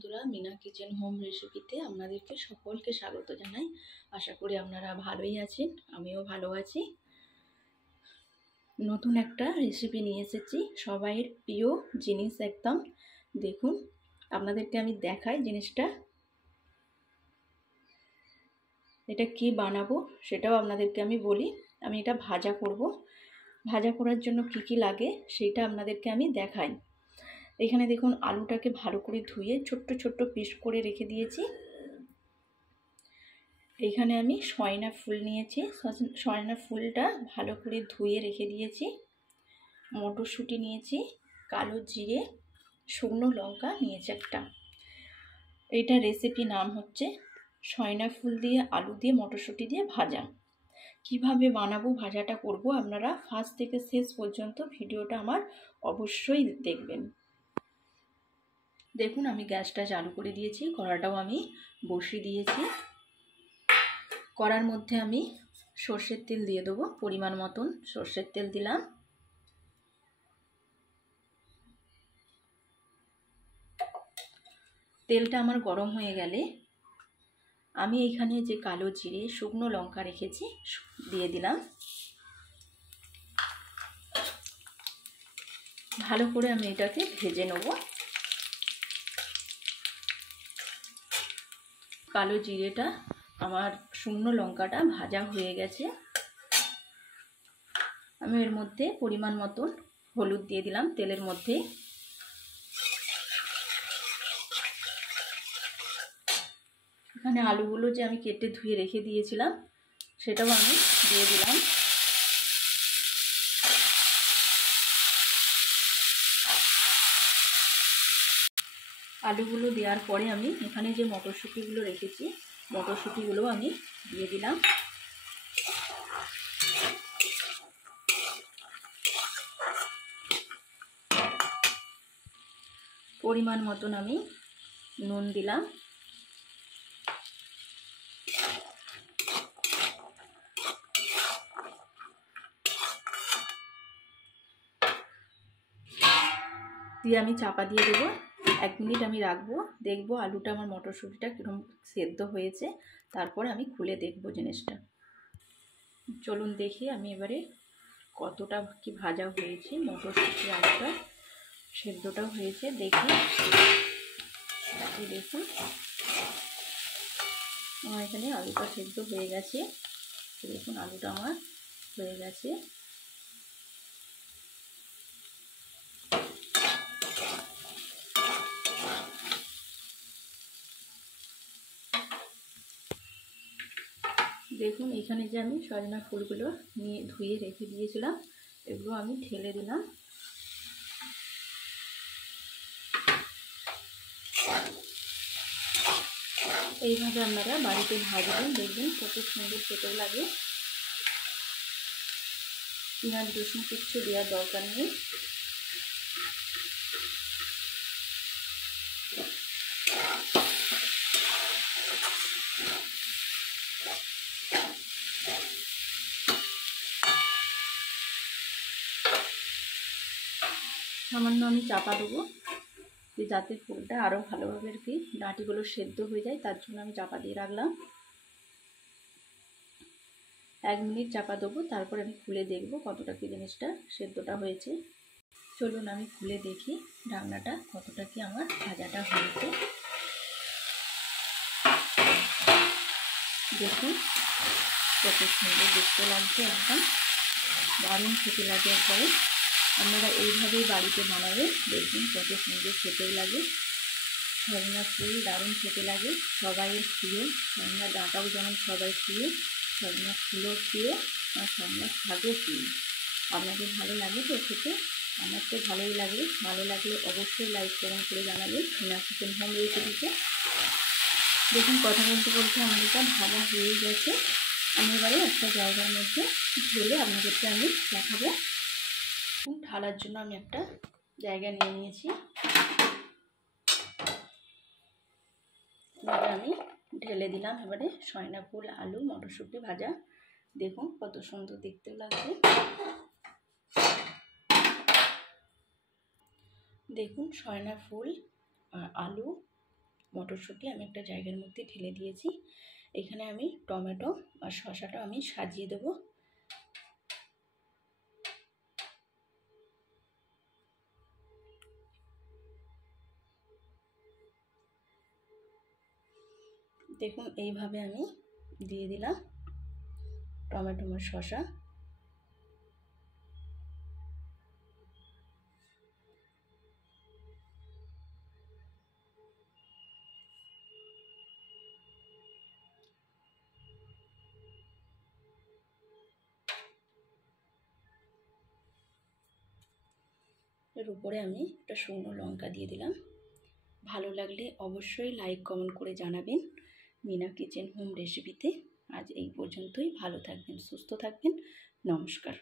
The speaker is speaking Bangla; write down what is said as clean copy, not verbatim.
বন্ধুরা, মিনা কিচেন হোম রেসিপিতে আপনাদেরকে সকলকে স্বাগত জানাই। আশা করি আপনারা ভালোই আছেন, আমিও ভালো আছি। নতুন একটা রেসিপি নিয়ে এসেছি, সবাইয়ের প্রিয় জিনিস একদম। দেখুন, আপনাদেরকে আমি দেখাই জিনিসটা, এটা কি বানাবো সেটাও আপনাদেরকে আমি বলি। আমি এটা ভাজা করব। ভাজা করার জন্য কি কি লাগে সেটা আপনাদেরকে আমি দেখাই। এখানে দেখুন, আলুটাকে ভালো করে ধুয়ে ছোট্ট ছোট্ট পিস করে রেখে দিয়েছি। এইখানে আমি সয়না ফুল নিয়েছি, সয়না ফুলটা ভালো করে ধুয়ে রেখে দিয়েছি। মটরশুঁটি নিয়েছি, কালো জিরে, শুকনো লঙ্কা নিয়েছি একটা। এইটা রেসিপি নাম হচ্ছে সয়না ফুল দিয়ে আলু দিয়ে মটরশুঁটি দিয়ে ভাজা। কিভাবে বানাবো, ভাজাটা করব, আপনারা ফার্স্ট থেকে শেষ পর্যন্ত ভিডিওটা আমার অবশ্যই দেখবেন। দেখুন, আমি গ্যাসটা চালু করে দিয়েছি, কড়াটাও আমি বসিয়ে দিয়েছি। কড়ার মধ্যে আমি সর্ষের তেল দিয়ে দেবো, পরিমাণ মতন সর্ষের তেল দিলাম। তেলটা আমার গরম হয়ে গেলে আমি এইখানে যে কালো জিরে শুকনো লঙ্কা রেখেছি দিয়ে দিলাম। ভালো করে আমি এটাকে ভেজে নেব। কালো জিরেটা আমার, শুকনো লঙ্কাটা ভাজা হয়ে গেছে। আমি এর মধ্যে পরিমাণ মতন হলুদ দিয়ে দিলাম তেলের মধ্যে। এখানে আলুগুলো যে আমি কেটে ধুয়ে রেখে দিয়েছিলাম সেটাও আমি দিয়ে দিলাম। আলুগুলো দেওয়ার পরে আমি এখানে যে মটরশুঁটিগুলো রেখেছি মটরশুঁটিগুলো আমি দিয়ে দিলাম। পরিমাণ মতন আমি নুন দিলাম। দিয়ে আমি চাপা দিয়ে দেবো। 1 মিনিট আমি রাখবো, দেখবো আলুটা আমার মটরশুঁটিটা কীরকম সেদ্ধ হয়েছে। তারপরে আমি খুলে দেখবো জিনিসটা। চলুন দেখি আমি এবারে কতটা কি ভাজা হয়েছে। মটরশুঁটি আলুটা সেদ্ধটাও হয়েছে, দেখি। দেখুন, আমার এখানে আলুটা সেদ্ধ হয়ে গেছে। দেখুন, আলুটা আমার হয়ে গেছে। দেখুন, এখানে যে আমি সজনা ফুলগুলো নিয়ে ধুয়ে রেখে দিয়েছিলাম এগুলো আমি ঢেলে দিলাম। এইভাবে আপনারা বাড়িতে ভাজবেন, দেখবেন কত সুন্দর খেতে লাগে। পেঁয়াজ রসুন কিচ্ছু দেওয়ার দরকার নেই। সামান্য আমি চাপা দেবো যাতে ফুলটা আরও ভালোভাবে আর কি ডাঁটিগুলো সেদ্ধ হয়ে যায়, তার জন্য আমি চাপা দিয়ে রাখলাম। 1 মিনিট চাপা দেবো, তারপর আমি খুলে দেখবো কতটা কি জিনিসটা সেদ্ধটা হয়েছে। চলুন আমি খুলে দেখি ঢাকনাটা কতটা কি আমার ভাজাটা হয়েছে। দেখুন কত সুন্দর দেখতে লাগছে, একদম দারুণ খেতে লাগে। একবারে আপনারা এইভাবেই বাড়িতে বানাবেন, দেখবেন কত সুন্দর খেতেও লাগে। সজনা ফুল দারুণ খেতে লাগে, সবাইয়ের প্রিয়। সজনা ডাঁটাও যেমন সবাই প্রিয়, সজনা ফুলও প্রিয়, আর সজনা শাকও প্রিয়। আপনাদের ভালো লাগে তো খেতে? আমার তো ভালোই লাগে। ভালো লাগলে অবশ্যই লাইক কমেন্ট করে জানাবেন মিনা কিচেন হোম রেসিপিতে। দেখুন, কথা বলতে বলতে আমার এটা ভাজা হয়ে গেছে। আমি এবারে একটা জায়গার মধ্যে ঢেলে আপনাদেরকে আমি দেখাবো। ঢালার জন্য আমি একটা জায়গা নিয়ে নিয়েছি। এবারে আমি ঢেলে দিলাম এবারে সয়না ফুল আলু মটরশুঁটি ভাজা। দেখুন কত সুন্দর দেখতে লাগছে। দেখুন, সয়না ফুল আর আলু মটরশুঁটি আমি একটা জায়গার মধ্যে ঢেলে দিয়েছি। এখানে আমি টমেটো আর শসাটা আমি সাজিয়ে দেব। দেখুন এইভাবে আমি দিয়ে দিলাম টমেটো আর শসা। এর উপরে আমি একটা শুকনো লঙ্কা দিয়ে দিলাম। ভালো লাগলে অবশ্যই লাইক কমেন্ট করে জানাবেন মিনা কিচেন হোম রেসিপিতে। আজ এই পর্যন্তই। ভালো থাকবেন, সুস্থ থাকবেন। নমস্কার।